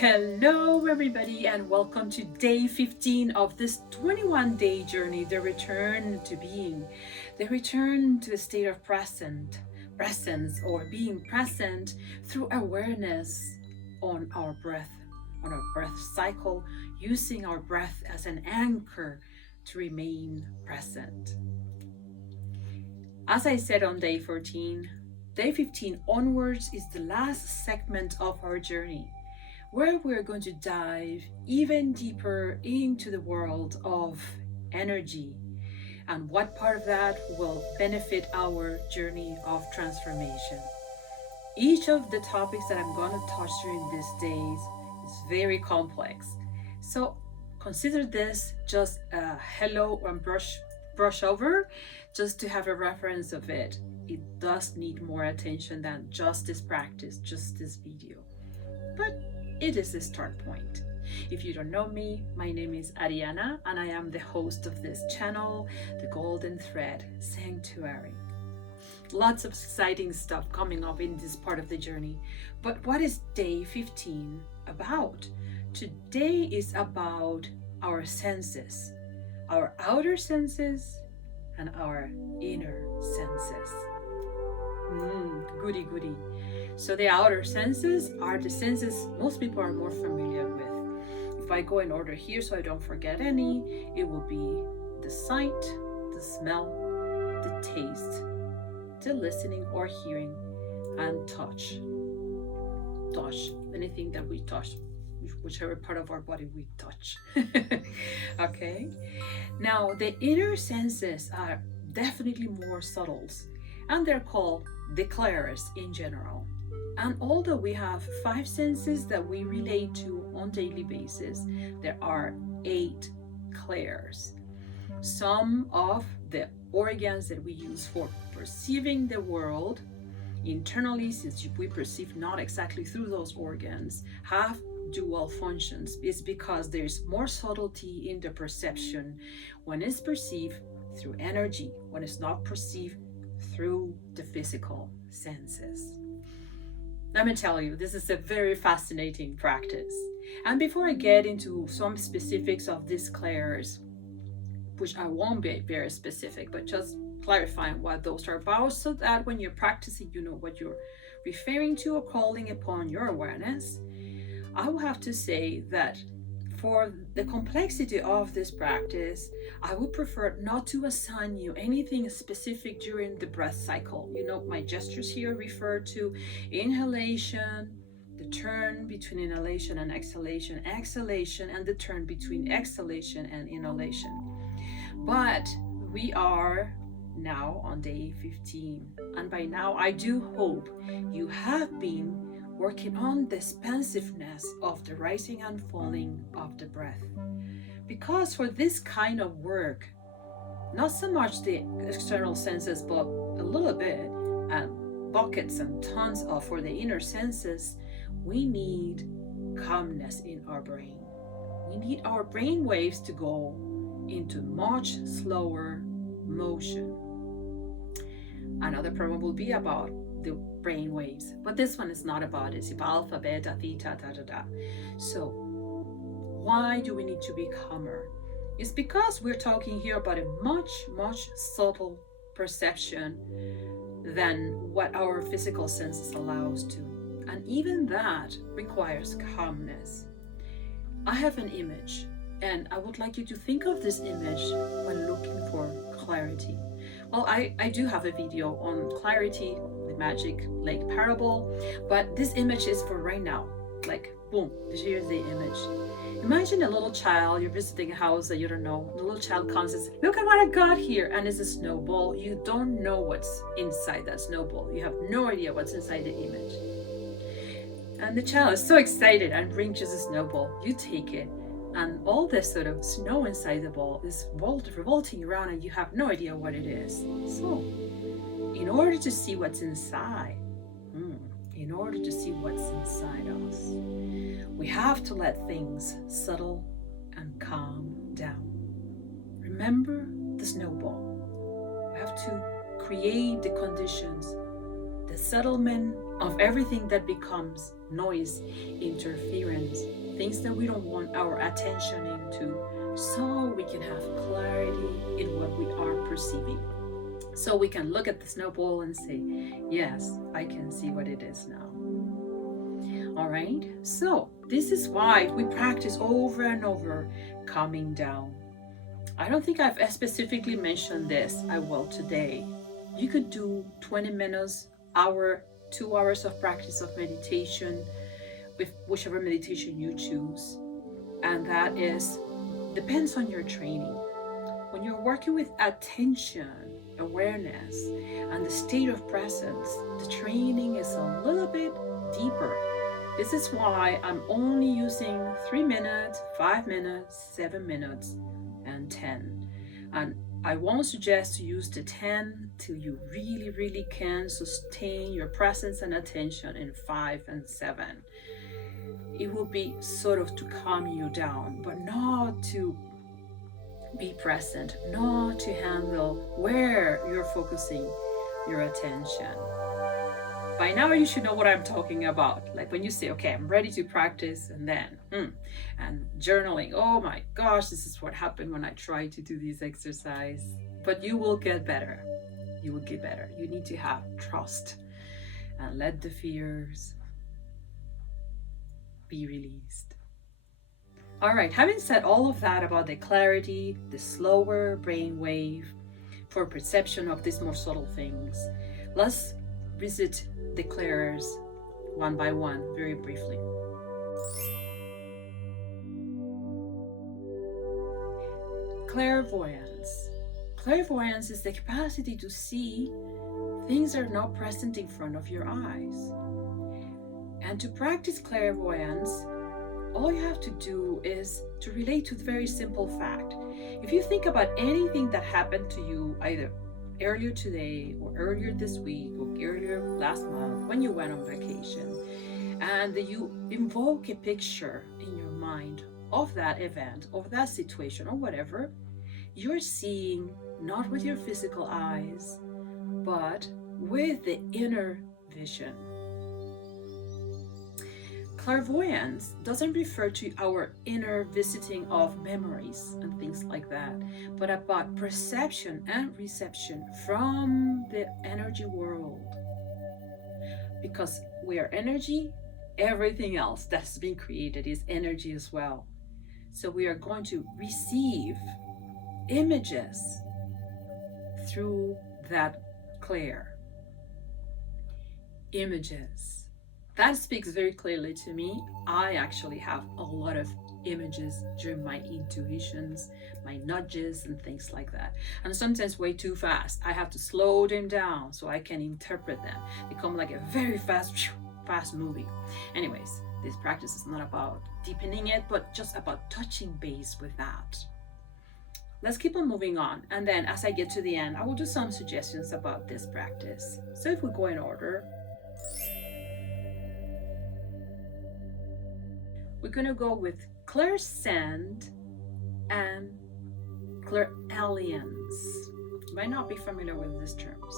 Hello, everybody, and welcome to day 15 of this 21-day journey, the return to being, the return to a state of presence, or being present through awareness on our breath, on our breath cycle, using our breath as an anchor to remain present. As I said on day 14, day 15 onwards is the last segment of our journey, where we're going to dive even deeper into the world of energy and what part of that will benefit our journey of transformation. Each of the topics that I'm going to touch during these days is very complex. So consider this just a hello and brush over, just to have a reference of it. It does need more attention than just this practice, just this video. But it is a start point. If you don't know me, my name is Ariana and I am the host of this channel, The Golden Thread Sanctuary. Lots of exciting stuff coming up in this part of the journey. But what is day 15 about? Today is about our senses, our outer senses and our inner senses. Goody goody. So the outer senses are the senses most people are more familiar with. If I go in order here so I don't forget any, it will be the sight, the smell, the taste, the listening or hearing, and touch. Touch, anything that we touch, whichever part of our body we touch. Okay? Now, the inner senses are definitely more subtle, and they're called the clairs in general. And although we have 5 senses that we relate to on daily basis, there are 8 clairs. Some of the organs that we use for perceiving the world internally, since we perceive not exactly through those organs, have dual functions. It's because there's more subtlety in the perception when it's perceived through energy, when it's not perceived through the physical senses. Let me tell you, this is a very fascinating practice. And before I get into some specifics of these clairs, which I won't be very specific, but just clarifying what those are about so that when you're practicing, you know what you're referring to or calling upon your awareness, I will have to say that for the complexity of this practice, I would prefer not to assign you anything specific during the breath cycle. You know, my gestures here refer to inhalation, the turn between inhalation and exhalation, and the turn between exhalation and inhalation. But we are now on day 15, and by now I do hope you have been working on the expansiveness of the rising and falling of the breath. Because for this kind of work, not so much the external senses, but a little bit, and buckets and tons of for the inner senses, we need calmness in our brain. We need our brain waves to go into much slower motion. Another problem will be about the brain waves, but this one is not about it. It's about alpha, beta, theta, da da da. So why do we need to be calmer? It's because we're talking here about a much subtle perception than what our physical senses allow us to, and even that requires calmness. I have an image, and I would like you to think of this image when looking for clarity. Well, I do have a video on clarity, the magic lake parable, but this image is for right now. Like, boom, here's the image. Imagine a little child, you're visiting a house that you don't know. The little child comes and says, look at what I got here. And it's a snowball. You don't know what's inside that snowball. You have no idea what's inside the image. And the child is so excited and brings just a snowball. You take it, and all this sort of snow inside the ball is revolting around, and you have no idea what it is. So, in order to see what's inside, us, we have to let things settle and calm down. Remember the snowball. We have to create the conditions, the settlement of everything that becomes noise, interference, things that we don't want our attention into, so we can have clarity in what we are perceiving. So we can look at the snowball and say, yes, I can see what it is now. All right, so this is why we practice over and over calming down. I don't think I've specifically mentioned this. I will today. You could do 20 minutes, hour, 2 hours of practice of meditation with whichever meditation you choose. And that depends on your training. When you're working with attention, awareness, and the state of presence, the training is a little bit deeper. This is why I'm only using 3 minutes, 5 minutes, 7 minutes, and 10. And I won't suggest to use the 10 till you really, really can sustain your presence and attention in 5 and 7. It will be sort of to calm you down, but not to be present, not to handle where you're focusing your attention. By now you should know what I'm talking about. Like when you say, okay, I'm ready to practice, and then and journaling, oh my gosh, this is what happened when I tried to do this exercise. But you will get better. You will get better. You need to have trust and let the fears be released. All right, having said all of that about the clarity, the slower brain wave for perception of these more subtle things, let's visit the clairs one by one very briefly. Clairvoyance. Clairvoyance is the capacity to see things that are not present in front of your eyes. And to practice clairvoyance, all you have to do is to relate to the very simple fact. If you think about anything that happened to you either earlier today or earlier this week or earlier last month when you went on vacation, and you invoke a picture in your mind of that event, of that situation or whatever, you're seeing not with your physical eyes, but with the inner vision. Clairvoyance doesn't refer to our inner visiting of memories and things like that, but about perception and reception from the energy world. Because we are energy, everything else that's been created is energy as well. So we are going to receive images through that clair. Images. That speaks very clearly to me. I actually have a lot of images during my intuitions, my nudges and things like that. And sometimes way too fast. I have to slow them down so I can interpret them. Become like a very fast movie. Anyways, this practice is not about deepening it, but just about touching base with that. Let's keep on moving on. And then as I get to the end, I will do some suggestions about this practice. So if we go in order, we're going to go with Clairscent and clairalience. You might not be familiar with these terms.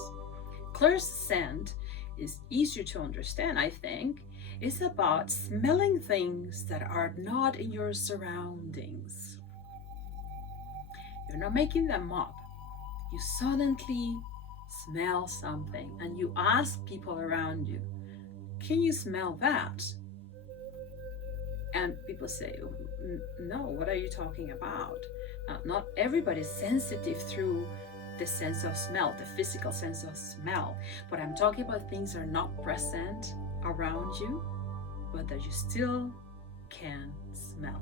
Clairscent is easier to understand, I think. It's about smelling things that are not in your surroundings. You're not making them up. You suddenly smell something and you ask people around you, can you smell that? And people say, no, what are you talking about? Not everybody's sensitive through the sense of smell, the physical sense of smell. But I'm talking about things that are not present around you, but that you still can smell.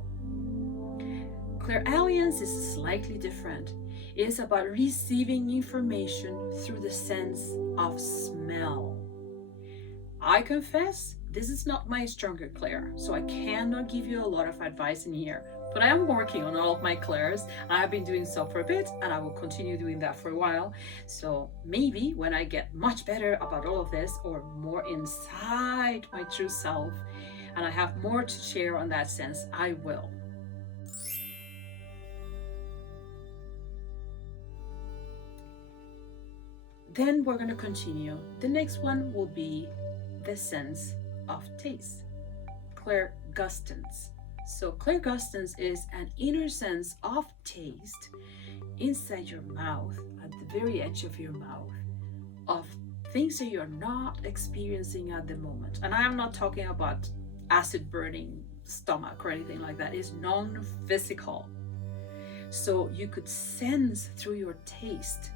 Clairalience is slightly different. It's about receiving information through the sense of smell. I confess, this is not my stronger clair, so I cannot give you a lot of advice in here, but I am working on all of my clairs. I have been doing so for a bit, and I will continue doing that for a while. So maybe when I get much better about all of this, or more inside my true self, and I have more to share on that sense, I will. Then we're going to continue. The next one will be the sense of taste. Clairgustance. So Clairgustance is an inner sense of taste inside your mouth, at the very edge of your mouth, of things that you're not experiencing at the moment. And I am not talking about acid burning stomach or anything like that. It's non-physical. So you could sense through your taste,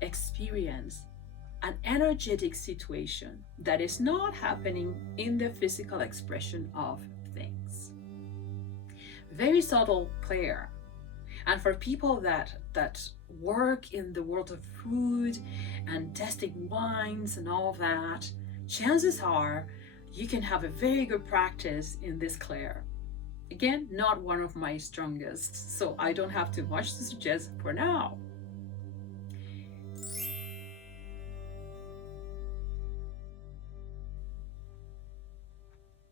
experience an energetic situation that is not happening in the physical expression of things. Very subtle clair. And for people that work in the world of food and testing wines and all of that, chances are you can have a very good practice in this clair. Again, not one of my strongest, so I don't have too much to suggest for now.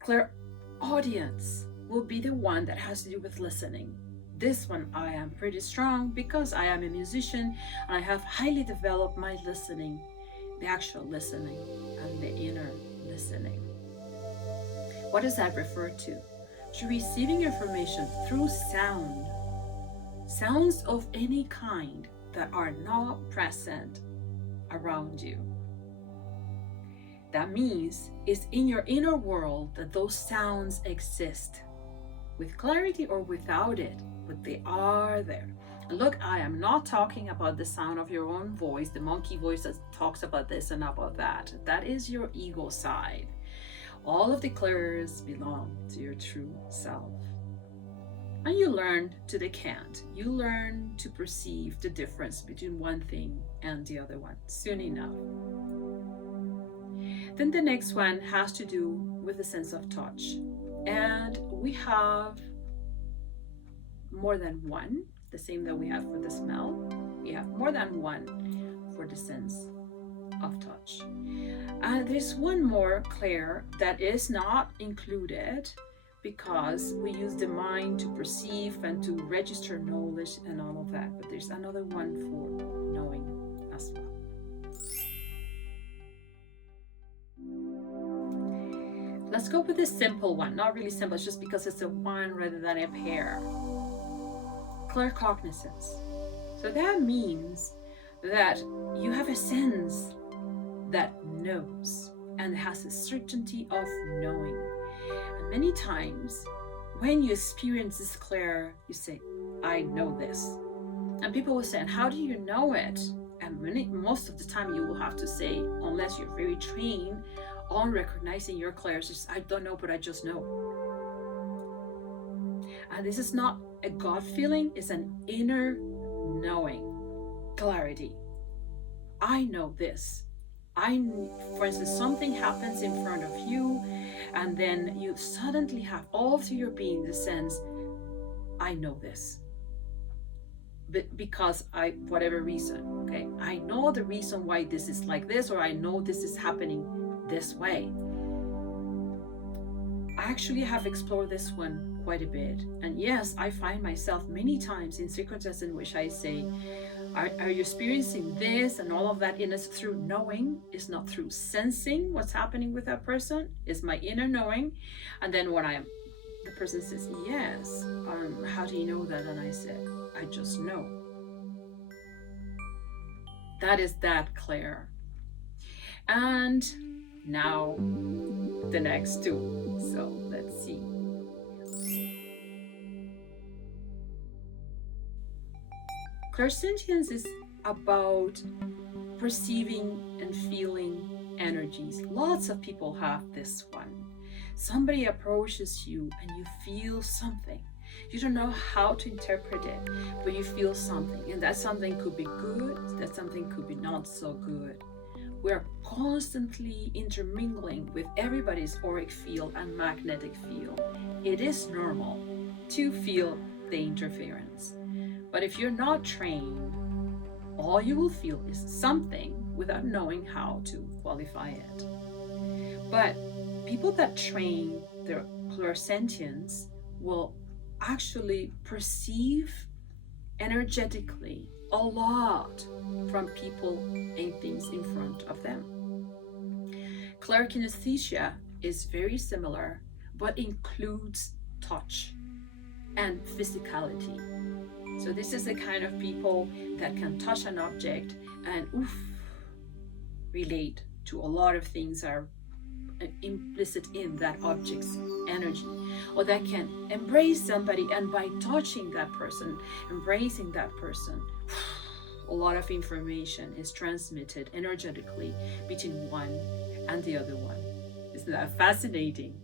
Clairaudience will be the one that has to do with listening. This one I am pretty strong because I am a musician and I have highly developed my listening, the actual listening and the inner listening. What does that refer to? To receiving information through sound, sounds of any kind that are not present around you. That means it's in your inner world that those sounds exist, with clarity or without it, but they are there. And look, I am not talking about the sound of your own voice, the monkey voice that talks about this and about that. That is your ego side. All of the clairs belong to your true self. And you learn to decant. You learn to perceive the difference between one thing and the other one soon enough. Then the next one has to do with the sense of touch. And we have more than one, the same that we have for the smell. We have more than one for the sense of touch. There's one more clair that is not included because we use the mind to perceive and to register knowledge and all of that. But there's another one for knowing as well. Let's go with this simple one. Not really simple, it's just because it's a one rather than a pair. Claircognizance. So that means that you have a sense that knows and has a certainty of knowing. And many times when you experience this clair, you say, I know this. And people will say, and how do you know it? And most of the time you will have to say, unless you're very trained on recognizing your clairs, just, I don't know, but I just know. And this is not a gut feeling, it's an inner knowing, clarity. I know this. For instance, something happens in front of you, and then you suddenly have all through your being the sense, I know this. But because whatever reason, okay, I know the reason why this is like this, or I know this is happening this way. I actually have explored this one quite a bit. And yes, I find myself many times in circumstances in which I say, are you experiencing this and all of that? And it's through knowing, it's not through sensing what's happening with that person. It's my inner knowing. And then when the person says, yes, how do you know that? And I said, I just know. That is that clair. And now the next two. So let's see. Clairsentience is about perceiving and feeling energies. Lots of people have this one. Somebody approaches you and you feel something. You don't know how to interpret it, but you feel something. And that something could be good, that something could be not so good. We're constantly intermingling with everybody's auric field and magnetic field. It is normal to feel the interference. But if you're not trained, all you will feel is something without knowing how to qualify it. But people that train their clairsentience will actually perceive energetically a lot from people and things in front of them. Clairkinesthesia is very similar, but includes touch and physicality. So this is the kind of people that can touch an object and relate to a lot of things that are implicit in that object's energy, or that can embrace somebody, and by touching that person, embracing that person, a lot of information is transmitted energetically between one and the other one. Isn't that fascinating?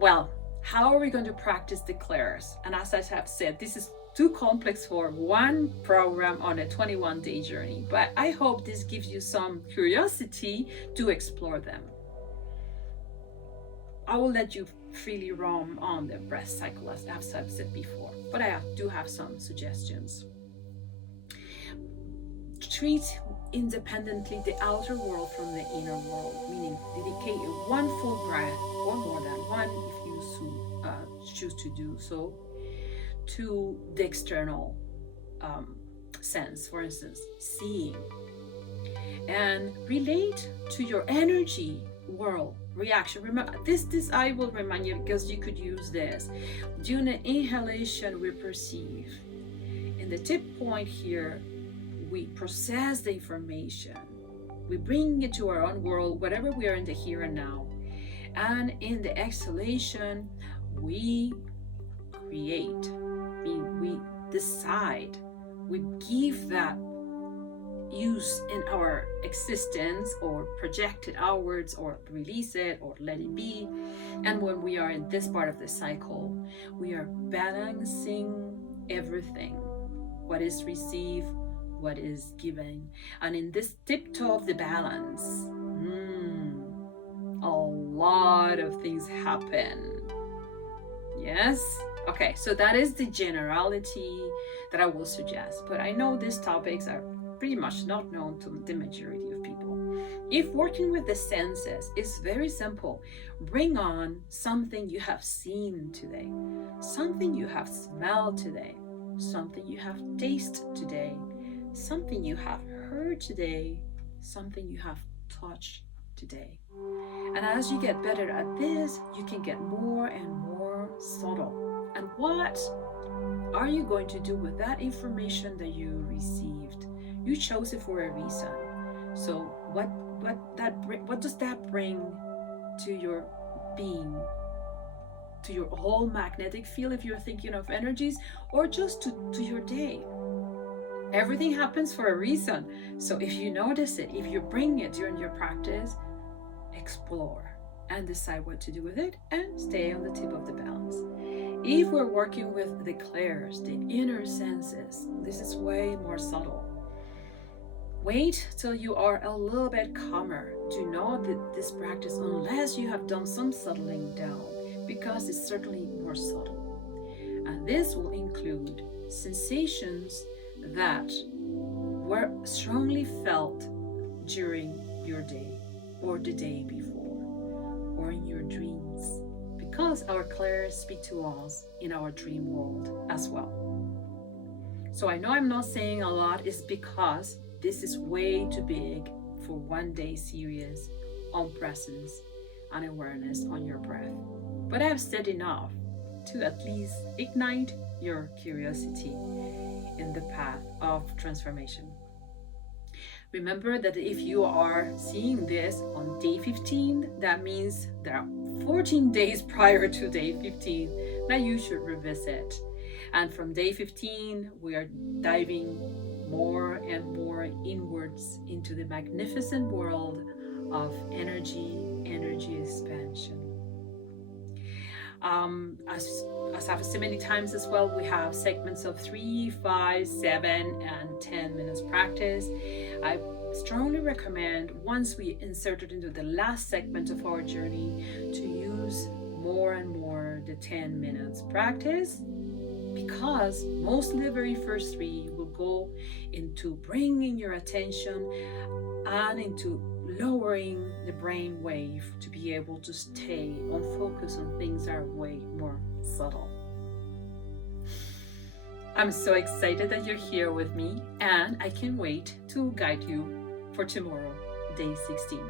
Well, how are we going to practice the clairs? And as I have said, this is too complex for one program on a 21-day journey, but I hope this gives you some curiosity to explore them. I will let you freely roam on the breath cycle, as I've said before, but I do have some suggestions. Treat independently the outer world from the inner world, meaning dedicate one full breath, or more than one if you choose to do so, to the external sense, for instance, seeing, and relate to your energy world reaction. Remember this I will remind you, because you could use this. During the inhalation, we perceive. In the tip point here, we process the information, we bring it to our own world, whatever we are in the here and now. And in the exhalation, we create, we decide, we give that use in our existence, or project it outwards, or release it, or let it be. And when we are in this part of the cycle, we are balancing everything, what is received, what is given. And in this tiptoe of the balance, a lot of things happen. Yes? Okay, so that is the generality that I will suggest. But I know these topics are pretty much not known to the majority of people. If working with the senses is very simple, bring on something you have seen today, something you have smelled today, something you have tasted today, something you have heard today, something you have touched today. And as you get better at this, you can get more and more subtle. And what are you going to do with that information that you received? You chose it for a reason. So what does that bring to your being, to your whole magnetic field, if you're thinking of energies, or just to your day? Everything happens for a reason. So if you notice it, if you bring it during your practice, explore and decide what to do with it, and stay on the tip of the balance. If we're working with the clairs, the inner senses, this is way more subtle. Wait till you are a little bit calmer. Do not do this practice unless you have done some settling down, because it's certainly more subtle. And this will include sensations that were strongly felt during your day, or the day before, or in your dreams, because our clairs speak to us in our dream world as well. So I know I'm not saying a lot, is because this is way too big for one day series on presence and awareness on your breath. But I've said enough to at least ignite your curiosity in the path of transformation. Remember that if you are seeing this on day 15, that means there are 14 days prior to day 15 that you should revisit. And from day 15, we are diving more and more inwards into the magnificent world of energy expansion. As I've said many times as well, we have segments of 3, 5, 7, and 10 minutes practice. I strongly recommend, once we insert it into the last segment of our journey, to use more and more the 10 minutes practice, because mostly the very first 3 will go into bringing your attention and into lowering the brain wave to be able to stay on focus on things that are way more subtle. I'm so excited that you're here with me, and I can't wait to guide you for tomorrow, day 16.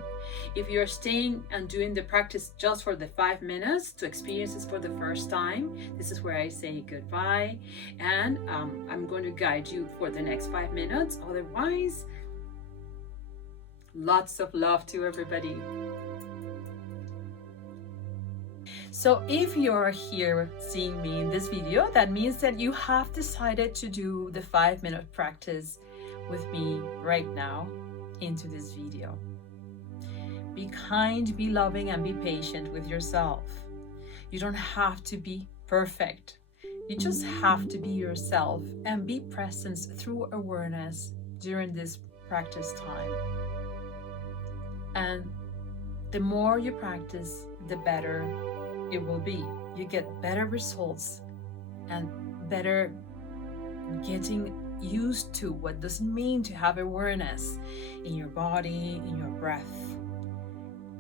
If you're staying and doing the practice just for the 5 minutes to experience this for the first time, this is where I say goodbye, and I'm going to guide you for the next 5 minutes. Otherwise, lots of love to everybody. So if you're here seeing me in this video, that means that you have decided to do the 5-minute practice with me right now into this video. Be kind, be loving, and be patient with yourself. You don't have to be perfect. You just have to be yourself and be present through awareness during this practice time. And the more you practice, the better it will be. You get better results and better getting used to what does it mean to have awareness in your body, in your breath,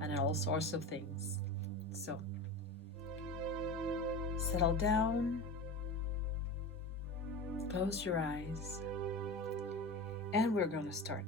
and in all sorts of things. So settle down, close your eyes, and we're going to start.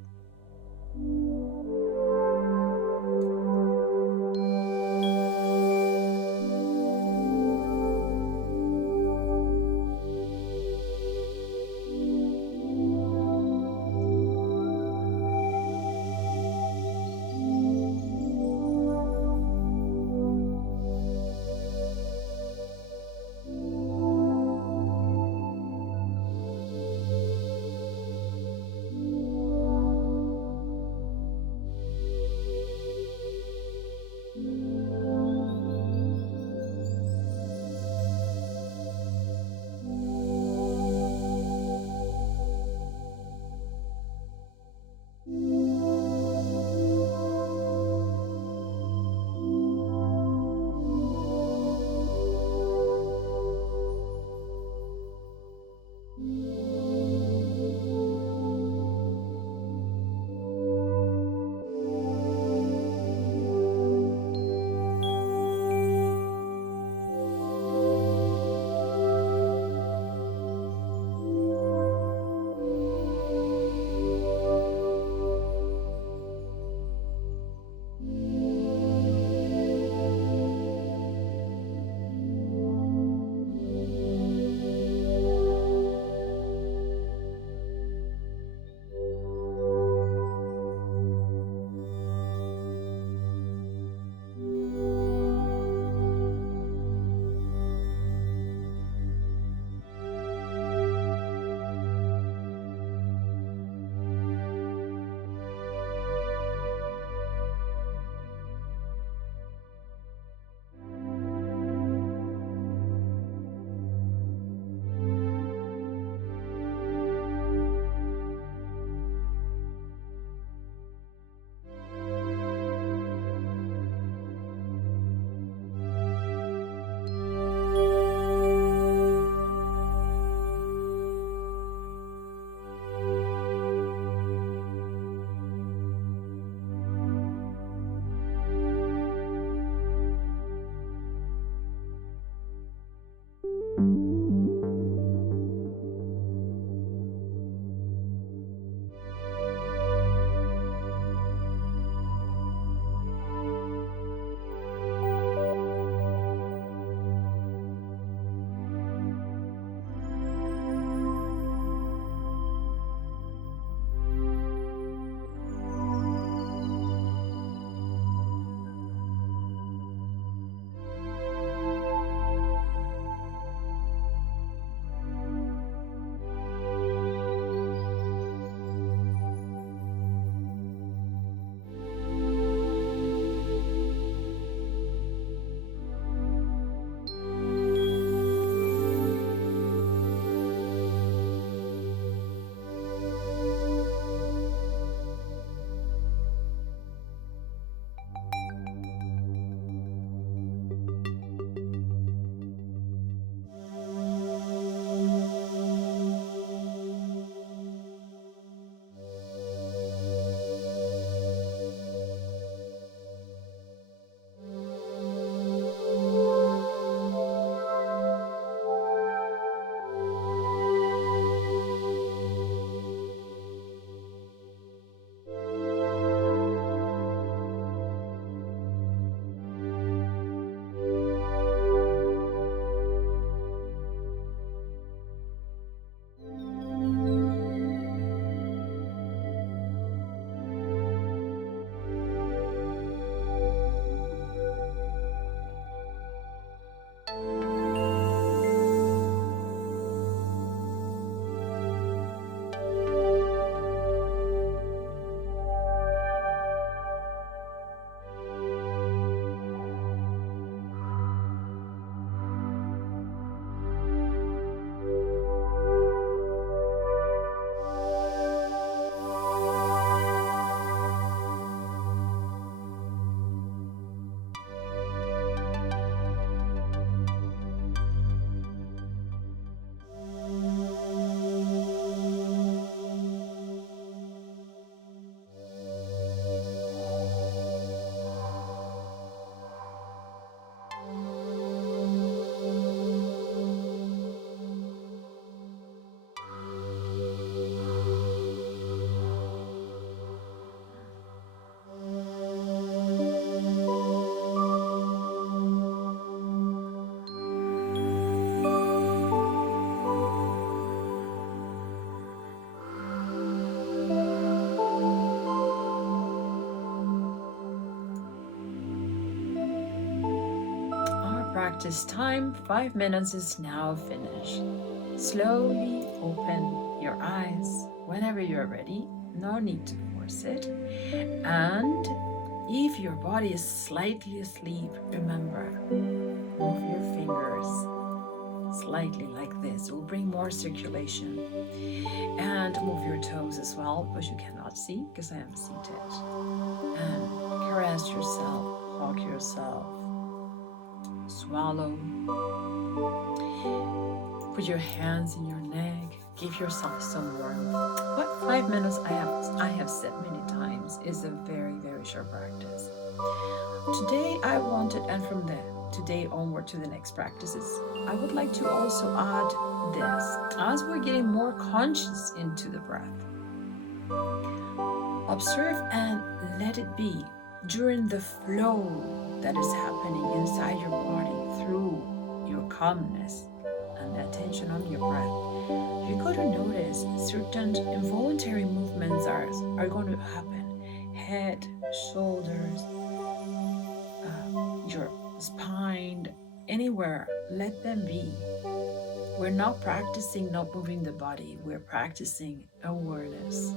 practice time, 5 minutes, is now finished. Slowly open your eyes whenever you're ready. No need to force it. And if your body is slightly asleep, remember, move your fingers slightly like this. It will bring more circulation. And move your toes as well, but you cannot see because I am seated. And caress yourself, hug yourself, swallow. Put your hands in your neck. Give yourself some warmth. What 5 minutes I have said many times is a very, very short practice. Today I wanted, and from today onward to the next practices, I would like to also add this. As we're getting more conscious into the breath, observe and let it be during the flow that is happening inside your body through your calmness and the attention on your breath. You're going to notice certain involuntary movements are going to happen. Head, shoulders, your spine, anywhere, let them be. We're not practicing not moving the body, we're practicing awareness.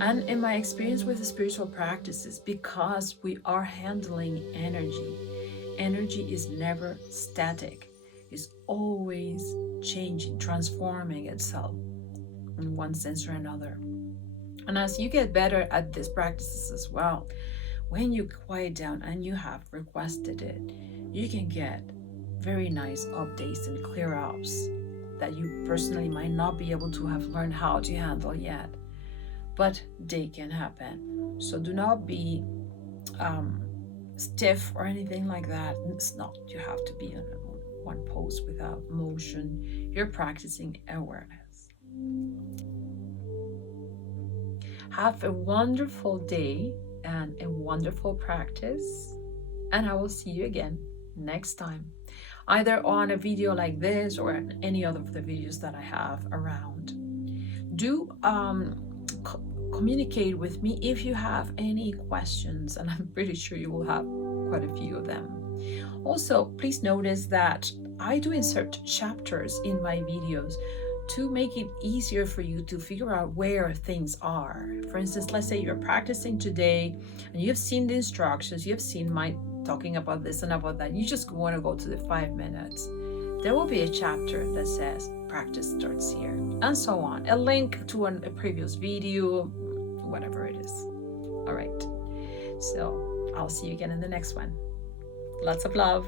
And in my experience with the spiritual practices, because we are handling energy, energy is never static. It's always changing, transforming itself in one sense or another. And as you get better at these practices as well, when you quiet down and you have requested it, you can get very nice updates and clear-ups that you personally might not be able to have learned how to handle yet, but they can happen. So do not be stiff or anything like that. It's not, you have to be in one pose without motion. You're practicing awareness. Have a wonderful day and a wonderful practice, and I will see you again next time, either on a video like this or any other of the videos that I have around. Do communicate with me if you have any questions, and I'm pretty sure you will have quite a few of them. Also, please notice that I do insert chapters in my videos to make it easier for you to figure out where things are. For instance, let's say you're practicing today and you've seen the instructions, you've seen my talking about this and about that, you just want to go to the 5 minutes. There will be a chapter that says practice starts here, and so on. A link to a previous video, whatever it is. All right. So I'll see you again in the next one. Lots of love.